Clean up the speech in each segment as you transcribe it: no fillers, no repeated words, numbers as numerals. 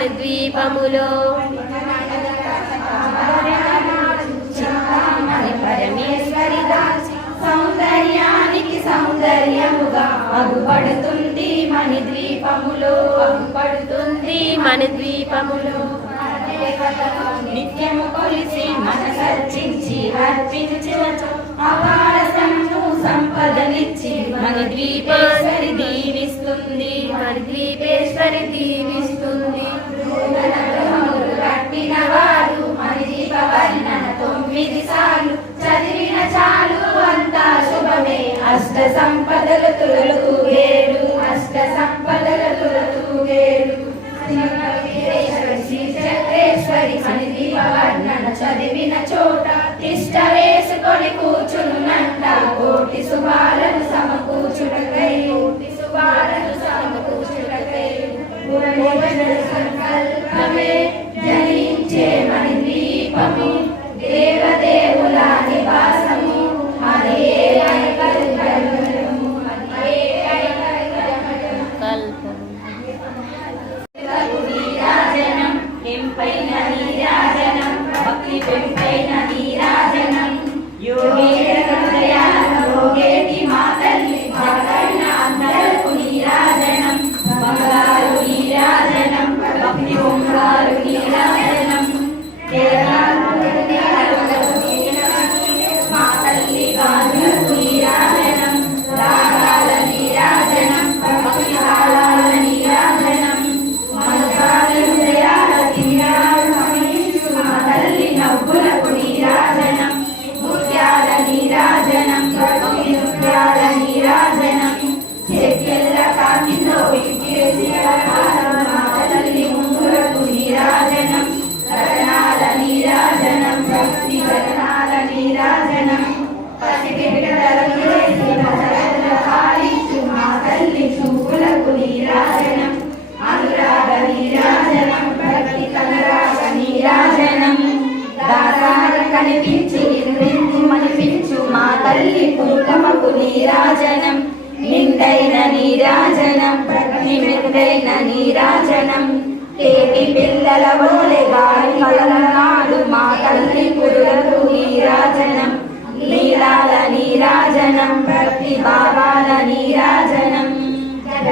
మణిద్వీపములో పరమేశ్వరి దాచి సౌందర్యానికి సౌందర్యముగా అగుపడుతుంది మణిద్వీపములో మణిద్వీపములో నిత్యము కొలిసి మనసర్చించి అర్పించు అపారసము సంపదనిచ్చి మణిద్వీపేశ్వరి దీవిస్తుంది కట్టిన వారు మణిద్వీప వర్ణన 9 సార్లు చదివిన చాలు అంతా శుభమే అష్ట సంపదలు తులతూగేరు శ్రీచక్రేశ్వరి మణిద్వీప వర్ణన చదివిన చోట తిష్ట వేసుకొని కూర్చున్నంట కోటి శుభాలను సమకూర్చుటకై సంకల్పమే జనించే మణిద్వీపము దేవదేవుల నివాసము అదే నీరాజనం ఎంపైన నీరాజనం భక్తి పెంపైన నీరాజనం యోగేటి మాతల్లి భగన్న అందరకు నీరాజనం బంగారు నీరాజనం భక్తి ఓంకారు నీరాజనం మాతల్లి గాజులకు నీరాజనం రాగాల నీరాజనం భక్తి తాళాల నీరాజనం తల్లి నవ్వులకు నీరాజనం ముత్యాల నీరాజనం నృత్యాల నీరాజనం చెక్కెళ్ళ కాకిలో తల్లి ముందులకు నీరాజనం రతనాల నీరాజనం భక్తి రతనాల నీరాజనం పసిబిడ్డలను పాలించు మా తల్లి చూపులకు నీరాజనం అనురాగ నీరాజనం భక్తి కనరాగ నీరాజనం దారాల కనిపించి మనిపించు మా తల్లి కుంకుమకు నీరాజనం నిండైన నీరాజనం భక్తి నిండైన నీరాజనం తేటి పిల్లల వోలే గాలి కలనాడు మా తల్లి పురులకు నీరాజనం నీలాల నీరాజనం భక్తి బాబాల నీరాజనం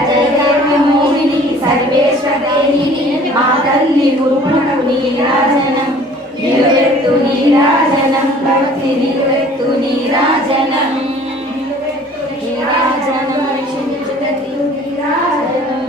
జయమోహిని సర్వేశ్వరేణి మా తల్లి గురువులకు నీరాజనం నిలువెత్తు నీరాజనం భక్తి నిలువెత్తు నీరాజనం నీరాజనం రక్షించుటకి నీరాజనం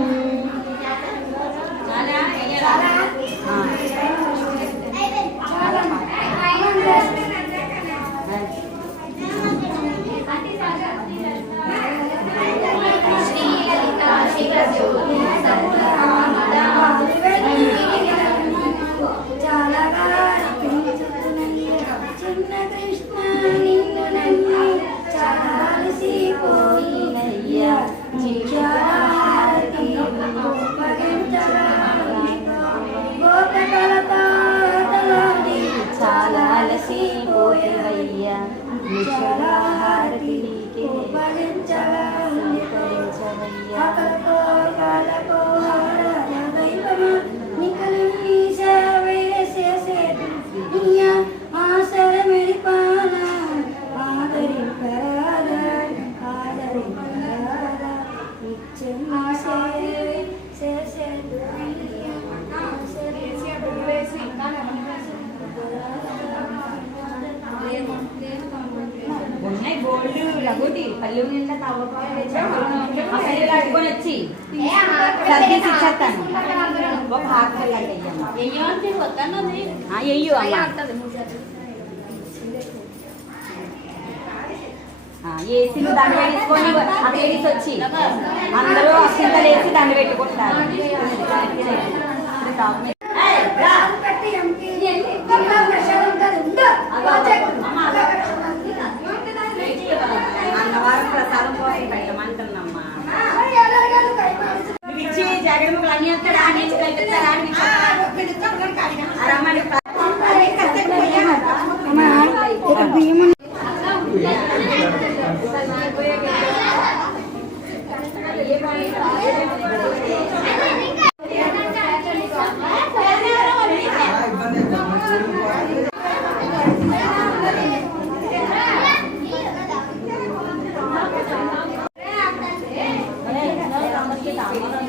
పల్లె నిండా తవ్వుకొని వచ్చి సర్వీస్ ఇచ్చేస్తాను ఒక అయ్యో ఏసీలు దండ వేసుకొని ఆ లేడీస్ వచ్చి అందరూ అక్షింతలు వేసి దండ పెట్టుకుంటారు అన్నవారు ప్రసాదం కోసం పెట్టమంటున్నమ్మా ఇచ్చి జగన్ముఖులు అన్ని వస్తాడు ఆడి కల్పిస్తారా రమ్మని లేడీస్